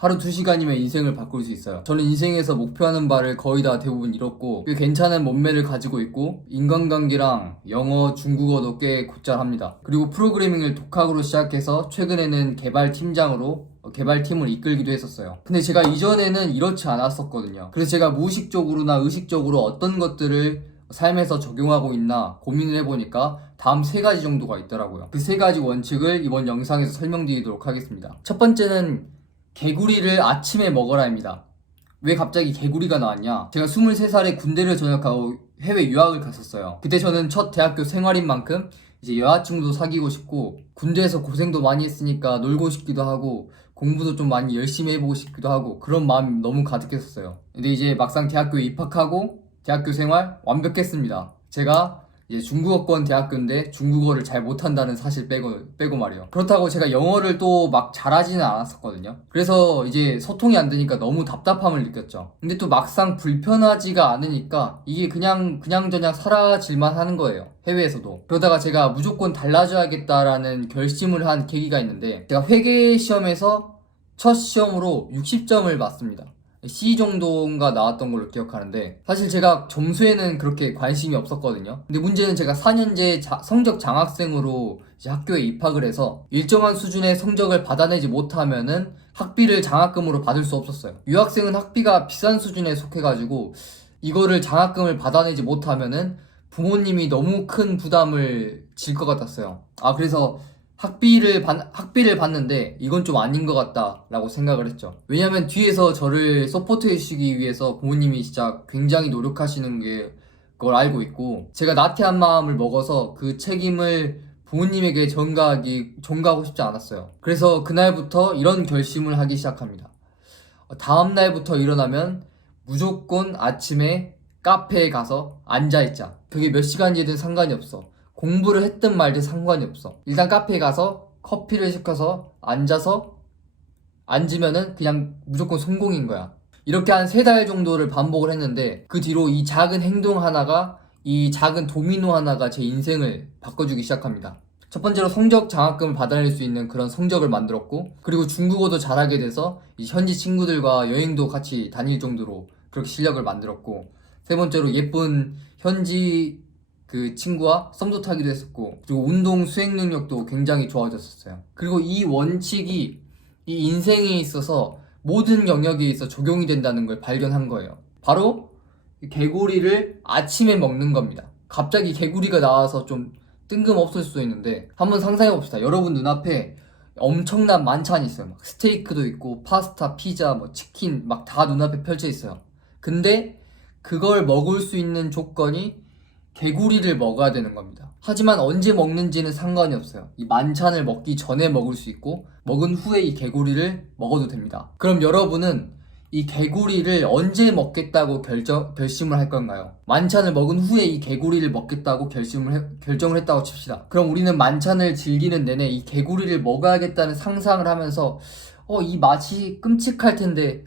하루 2시간이면 인생을 바꿀 수 있어요. 저는 인생에서 목표하는 바를 거의 다 대부분 이뤘고 꽤 괜찮은 몸매를 가지고 있고 인간관계랑 영어, 중국어도 꽤 곧잘합니다. 그리고 프로그래밍을 독학으로 시작해서 최근에는 개발팀장으로 개발팀을 이끌기도 했었어요. 근데 제가 이전에는 이렇지 않았었거든요. 그래서 제가 무의식적으로나 의식적으로 어떤 것들을 삶에서 적용하고 있나 고민을 해보니까 다음 3가지 정도가 있더라고요. 그 3가지 원칙을 이번 영상에서 설명드리도록 하겠습니다. 첫 번째는 개구리를 아침에 먹어라입니다. 왜 갑자기 개구리가 나왔냐? 제가 23살에 군대를 전역하고 해외 유학을 갔었어요. 그때 저는 첫 대학교 생활인 만큼 이제 여자친구도 사귀고 싶고 군대에서 고생도 많이 했으니까 놀고 싶기도 하고 공부도 좀 많이 열심히 해보고 싶기도 하고 그런 마음이 너무 가득했었어요. 근데 이제 막상 대학교에 입학하고 대학교 생활 완벽했습니다. 제가 이제 중국어권 대학교인데 중국어를 잘 못한다는 사실 빼고 말이에요. 그렇다고 제가 영어를 또 막 잘하지는 않았었거든요. 그래서 이제 소통이 안 되니까 너무 답답함을 느꼈죠. 근데 또 막상 불편하지가 않으니까 이게 그냥저냥 사라질만 하는 거예요. 해외에서도. 그러다가 제가 무조건 달라져야겠다라는 결심을 한 계기가 있는데 제가 회계 시험에서 첫 시험으로 60점을 맞습니다. C 정도가 나왔던 걸로 기억하는데 사실 제가 점수에는 그렇게 관심이 없었거든요. 근데 문제는 제가 4년제 성적 장학생으로 이제 학교에 입학을 해서 일정한 수준의 성적을 받아내지 못하면은 학비를 장학금으로 받을 수 없었어요. 유학생은 학비가 비싼 수준에 속해가지고 이거를 장학금을 받아내지 못하면은 부모님이 너무 큰 부담을 질 것 같았어요. 그래서 학비를 받는데 이건 좀 아닌 것 같다라고 생각을 했죠. 왜냐면 뒤에서 저를 서포트해 주시기 위해서 부모님이 진짜 굉장히 노력하시는 걸 알고 있고 제가 나태한 마음을 먹어서 그 책임을 부모님에게 전가하고 싶지 않았어요. 그래서 그날부터 이런 결심을 하기 시작합니다. 다음 날부터 일어나면 무조건 아침에 카페에 가서 앉아있자. 그게 몇 시간이든 상관이 없어. 공부를 했든 말든 상관이 없어. 일단 카페에 가서 커피를 시켜서 앉으면은 그냥 무조건 성공인 거야. 이렇게 한 3달 정도를 반복을 했는데 그 뒤로 이 작은 행동 하나가 이 작은 도미노 하나가 제 인생을 바꿔주기 시작합니다. 첫 번째로 성적 장학금을 받아낼 수 있는 그런 성적을 만들었고 그리고 중국어도 잘하게 돼서 이 현지 친구들과 여행도 같이 다닐 정도로 그렇게 실력을 만들었고 세 번째로 예쁜 현지 그 친구와 썸도 타기도 했었고 그리고 운동 수행 능력도 굉장히 좋아졌었어요. 그리고 이 원칙이 이 인생에 있어서 모든 영역에 있어 적용이 된다는 걸 발견한 거예요. 바로 개구리를 아침에 먹는 겁니다. 갑자기 개구리가 나와서 좀 뜬금없을 수도 있는데 한번 상상해 봅시다. 여러분 눈앞에 엄청난 만찬이 있어요. 막 스테이크도 있고 파스타, 피자, 뭐 치킨 막 다 눈앞에 펼쳐 있어요. 근데 그걸 먹을 수 있는 조건이 개구리를 먹어야 되는 겁니다. 하지만 언제 먹는지는 상관이 없어요. 이 만찬을 먹기 전에 먹을 수 있고 먹은 후에 이 개구리를 먹어도 됩니다. 그럼 여러분은 이 개구리를 언제 먹겠다고 결심을 할 건가요? 만찬을 먹은 후에 이 개구리를 먹겠다고 결정을 했다고 칩시다. 그럼 우리는 만찬을 즐기는 내내 이 개구리를 먹어야겠다는 상상을 하면서 이 맛이 끔찍할 텐데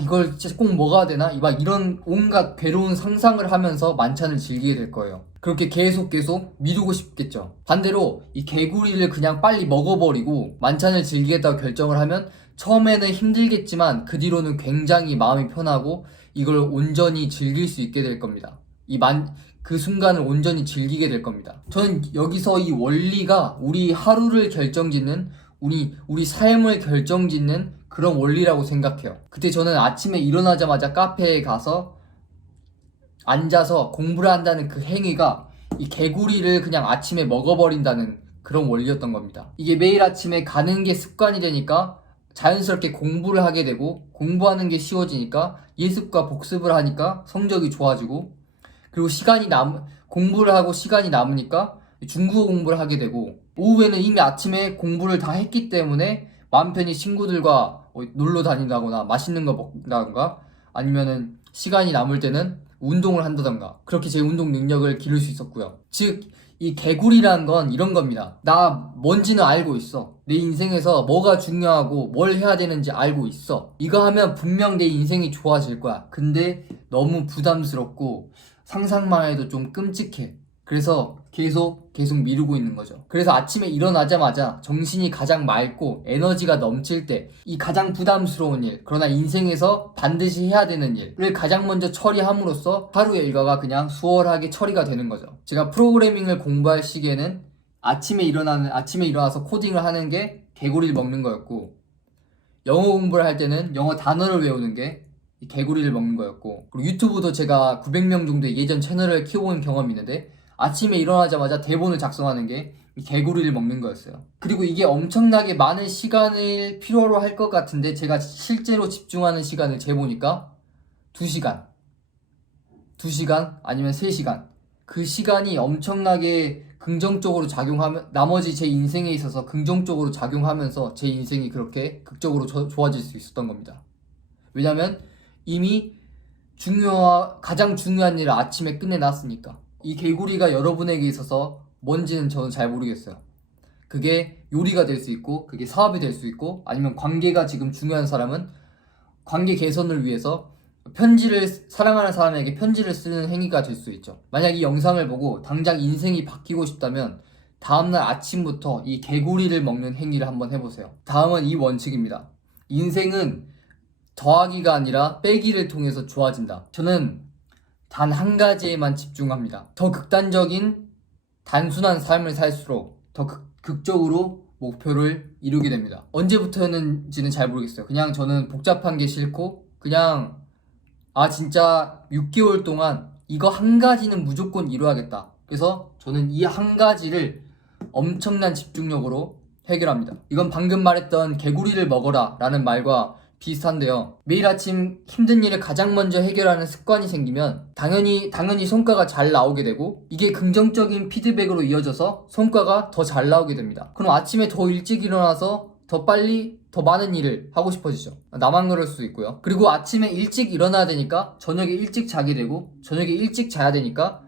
이걸 진짜 꼭 먹어야 되나? 막 이런 온갖 괴로운 상상을 하면서 만찬을 즐기게 될 거예요. 그렇게 계속 미루고 싶겠죠. 반대로 이 개구리를 그냥 빨리 먹어버리고 만찬을 즐기겠다고 결정을 하면 처음에는 힘들겠지만 그 뒤로는 굉장히 마음이 편하고 이걸 온전히 즐길 수 있게 될 겁니다. 그 순간을 온전히 즐기게 될 겁니다. 저는 여기서 이 원리가 우리 하루를 결정짓는 우리 삶을 결정짓는 그런 원리라고 생각해요. 그때 저는 아침에 일어나자마자 카페에 가서 앉아서 공부를 한다는 그 행위가 이 개구리를 그냥 아침에 먹어버린다는 그런 원리였던 겁니다. 이게 매일 아침에 가는 게 습관이 되니까 자연스럽게 공부를 하게 되고 공부하는 게 쉬워지니까 예습과 복습을 하니까 성적이 좋아지고 그리고 공부를 하고 시간이 남으니까 중국어 공부를 하게 되고 오후에는 이미 아침에 공부를 다 했기 때문에 마음 편히 친구들과 놀러 다닌다거나 맛있는 거 먹는다던가 아니면은 시간이 남을 때는 운동을 한다던가 그렇게 제 운동 능력을 기를 수 있었고요. 즉 이 개구리란 건 이런 겁니다. 나 뭔지는 알고 있어. 내 인생에서 뭐가 중요하고 뭘 해야 되는지 알고 있어. 이거 하면 분명 내 인생이 좋아질 거야. 근데 너무 부담스럽고 상상만 해도 좀 끔찍해. 그래서 계속 미루고 있는 거죠. 그래서 아침에 일어나자마자 정신이 가장 맑고 에너지가 넘칠 때 이 가장 부담스러운 일, 그러나 인생에서 반드시 해야 되는 일을 가장 먼저 처리함으로써 하루의 일과가 그냥 수월하게 처리가 되는 거죠. 제가 프로그래밍을 공부할 시기에는 아침에 일어나서 코딩을 하는 게 개구리를 먹는 거였고, 영어 공부를 할 때는 영어 단어를 외우는 게 이 개구리를 먹는 거였고, 그리고 유튜브도 제가 900명 정도의 예전 채널을 키워본 경험이 있는데 아침에 일어나자마자 대본을 작성하는 게 이 개구리를 먹는 거였어요. 그리고 이게 엄청나게 많은 시간을 필요로 할 것 같은데 제가 실제로 집중하는 시간을 재보니까 2시간 아니면 3시간, 그 시간이 엄청나게 긍정적으로 작용하면 나머지 제 인생에 있어서 긍정적으로 작용하면서 제 인생이 그렇게 극적으로 좋아질 수 있었던 겁니다. 왜냐면 이미 가장 중요한 일을 아침에 끝내놨으니까. 이 개구리가 여러분에게 있어서 뭔지는 저는 잘 모르겠어요. 그게 요리가 될 수 있고, 그게 사업이 될 수 있고, 아니면 관계가 지금 중요한 사람은 관계 개선을 위해서 사랑하는 사람에게 편지를 쓰는 행위가 될 수 있죠. 만약 이 영상을 보고 당장 인생이 바뀌고 싶다면 다음날 아침부터 이 개구리를 먹는 행위를 한번 해보세요. 다음은 이 원칙입니다. 인생은 더하기가 아니라 빼기를 통해서 좋아진다. 저는 단 한 가지에만 집중합니다. 더 극단적인 단순한 삶을 살수록 더 극적으로 목표를 이루게 됩니다. 언제부터였는지는 잘 모르겠어요. 그냥 저는 복잡한 게 싫고, 그냥 진짜 6개월 동안 이거 한 가지는 무조건 이루어야겠다. 그래서 저는 이 한 가지를 엄청난 집중력으로 해결합니다. 이건 방금 말했던 개구리를 먹어라 라는 말과 비슷한데요. 매일 아침 힘든 일을 가장 먼저 해결하는 습관이 생기면 당연히 성과가 잘 나오게 되고, 이게 긍정적인 피드백으로 이어져서 성과가 더 잘 나오게 됩니다. 그럼 아침에 더 일찍 일어나서 더 빨리 더 많은 일을 하고 싶어지죠. 나만 그럴 수도 있고요. 그리고 아침에 일찍 일어나야 되니까 저녁에 일찍 자게 되고, 저녁에 일찍 자야 되니까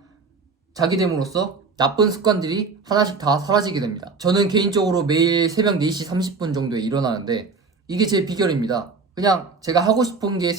자게 됨으로써 나쁜 습관들이 하나씩 다 사라지게 됩니다. 저는 개인적으로 매일 새벽 4시 30분 정도에 일어나는데 이게 제 비결입니다. 그냥 제가 하고 싶은 게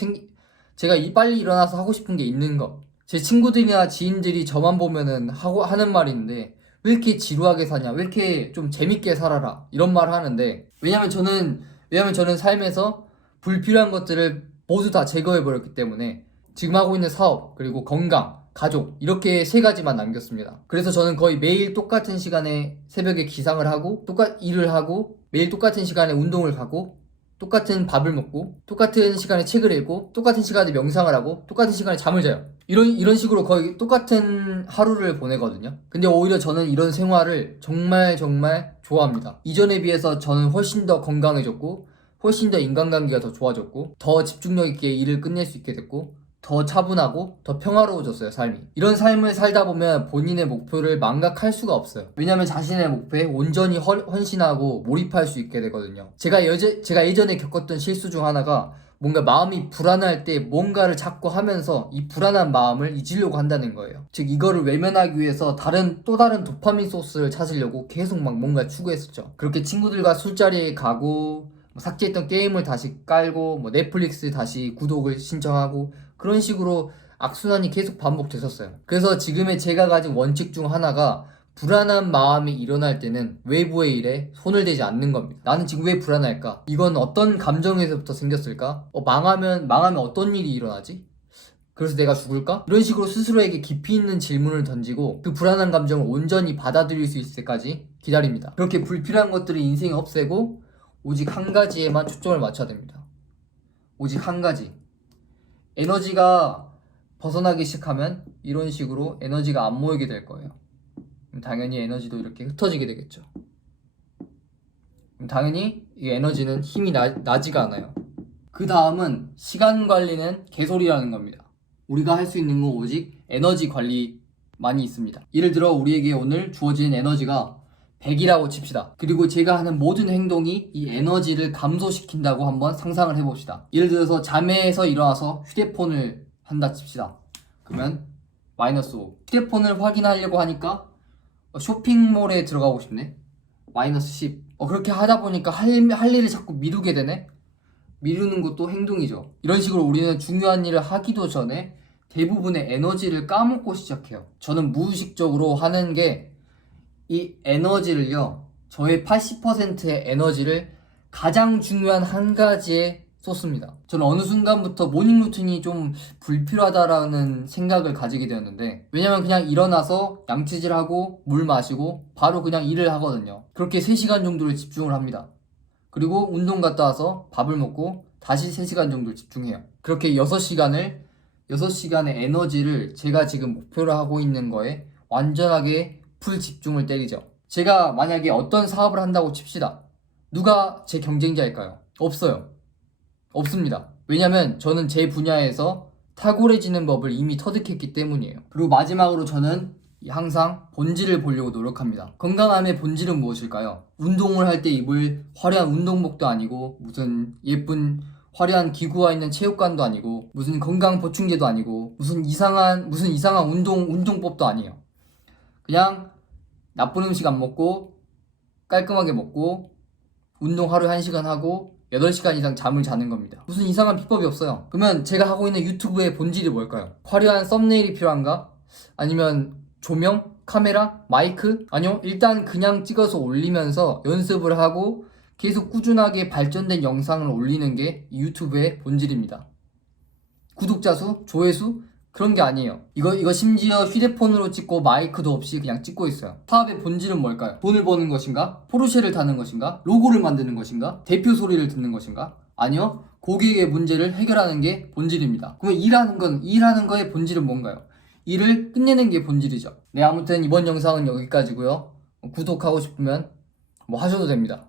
제가 빨리 일어나서 하고 싶은 게 있는 거. 제 친구들이나 지인들이 저만 보면은 하는 말이 있는데, 왜 이렇게 지루하게 사냐, 왜 이렇게 좀 재밌게 살아라, 이런 말 하는데, 왜냐면 저는 삶에서 불필요한 것들을 모두 다 제거해버렸기 때문에 지금 하고 있는 사업, 그리고 건강, 가족, 이렇게 3가지만 남겼습니다. 그래서 저는 거의 매일 똑같은 시간에 새벽에 기상을 하고, 일을 하고, 매일 똑같은 시간에 운동을 가고, 똑같은 밥을 먹고, 똑같은 시간에 책을 읽고, 똑같은 시간에 명상을 하고, 똑같은 시간에 잠을 자요. 이런 식으로 거의 똑같은 하루를 보내거든요. 근데 오히려 저는 이런 생활을 정말 좋아합니다. 이전에 비해서 저는 훨씬 더 건강해졌고, 훨씬 더 인간관계가 더 좋아졌고, 더 집중력 있게 일을 끝낼 수 있게 됐고, 더 차분하고 더 평화로워졌어요, 삶이. 이런 삶을 살다 보면 본인의 목표를 망각할 수가 없어요. 왜냐면 자신의 목표에 온전히 헌신하고 몰입할 수 있게 되거든요. 제가 예전에 겪었던 실수 중 하나가, 뭔가 마음이 불안할 때 뭔가를 자꾸 하면서 이 불안한 마음을 잊으려고 한다는 거예요. 즉 이거를 외면하기 위해서 또 다른 도파민 소스를 찾으려고 계속 막 뭔가 추구했었죠. 그렇게 친구들과 술자리에 가고, 삭제했던 게임을 다시 깔고, 넷플릭스 다시 구독을 신청하고, 그런 식으로 악순환이 계속 반복됐었어요. 그래서 지금의 제가 가진 원칙 중 하나가, 불안한 마음이 일어날 때는 외부의 일에 손을 대지 않는 겁니다. 나는 지금 왜 불안할까? 이건 어떤 감정에서부터 생겼을까? 망하면 어떤 일이 일어나지? 그래서 내가 죽을까? 이런 식으로 스스로에게 깊이 있는 질문을 던지고, 그 불안한 감정을 온전히 받아들일 수 있을 때까지 기다립니다. 그렇게 불필요한 것들을 인생에 없애고 오직 한 가지에만 초점을 맞춰야 됩니다. 오직 한 가지. 에너지가 벗어나기 시작하면 이런 식으로 에너지가 안 모이게 될 거예요. 당연히 에너지도 이렇게 흩어지게 되겠죠. 당연히 이 에너지는 힘이 나지가 않아요. 그 다음은 시간 관리는 개소리라는 겁니다. 우리가 할 수 있는 건 오직 에너지 관리만이 있습니다. 예를 들어 우리에게 오늘 주어진 에너지가 100이라고 칩시다. 그리고 제가 하는 모든 행동이 이 에너지를 감소시킨다고 한번 상상을 해봅시다. 예를 들어서 잠에서 일어나서 휴대폰을 한다 칩시다. 그러면 -5. 휴대폰을 확인하려고 하니까 쇼핑몰에 들어가고 싶네. -10. 그렇게 하다 보니까 할 일을 자꾸 미루게 되네. 미루는 것도 행동이죠. 이런 식으로 우리는 중요한 일을 하기도 전에 대부분의 에너지를 까먹고 시작해요. 저는 무의식적으로 하는 게 이 에너지를요, 저의 80%의 에너지를 가장 중요한 한 가지에 쏟습니다. 저는 어느 순간부터 모닝 루틴이 좀 불필요하다라는 생각을 가지게 되었는데, 왜냐면 그냥 일어나서 양치질하고 물 마시고 바로 그냥 일을 하거든요. 그렇게 3시간 정도를 집중을 합니다. 그리고 운동 갔다 와서 밥을 먹고 다시 3시간 정도 집중해요. 그렇게 6시간의 에너지를 제가 지금 목표로 하고 있는 거에 완전하게 풀 집중을 때리죠. 제가 만약에 어떤 사업을 한다고 칩시다. 누가 제 경쟁자일까요? 없어요. 없습니다. 왜냐면 저는 제 분야에서 탁월해지는 법을 이미 터득했기 때문이에요. 그리고 마지막으로 저는 항상 본질을 보려고 노력합니다. 건강함의 본질은 무엇일까요? 운동을 할 때 입을 화려한 운동복도 아니고, 무슨 예쁜 화려한 기구가 있는 체육관도 아니고, 무슨 건강 보충제도 아니고, 무슨 이상한 운동법도 아니에요. 그냥 나쁜 음식 안 먹고 깔끔하게 먹고 운동 하루에 1시간 하고 8시간 이상 잠을 자는 겁니다. 무슨 이상한 비법이 없어요. 그러면 제가 하고 있는 유튜브의 본질이 뭘까요? 화려한 썸네일이 필요한가? 아니면 조명? 카메라? 마이크? 아니요, 일단 그냥 찍어서 올리면서 연습을 하고 계속 꾸준하게 발전된 영상을 올리는 게 유튜브의 본질입니다. 구독자 수? 조회수? 그런 게 아니에요. 이거 심지어 휴대폰으로 찍고 마이크도 없이 그냥 찍고 있어요. 사업의 본질은 뭘까요? 돈을 버는 것인가? 포르쉐를 타는 것인가? 로고를 만드는 것인가? 대표 소리를 듣는 것인가? 아니요. 고객의 문제를 해결하는 게 본질입니다. 그러면 일하는 거의 본질은 뭔가요? 일을 끝내는 게 본질이죠. 네, 아무튼 이번 영상은 여기까지고요. 구독하고 싶으면 뭐 하셔도 됩니다.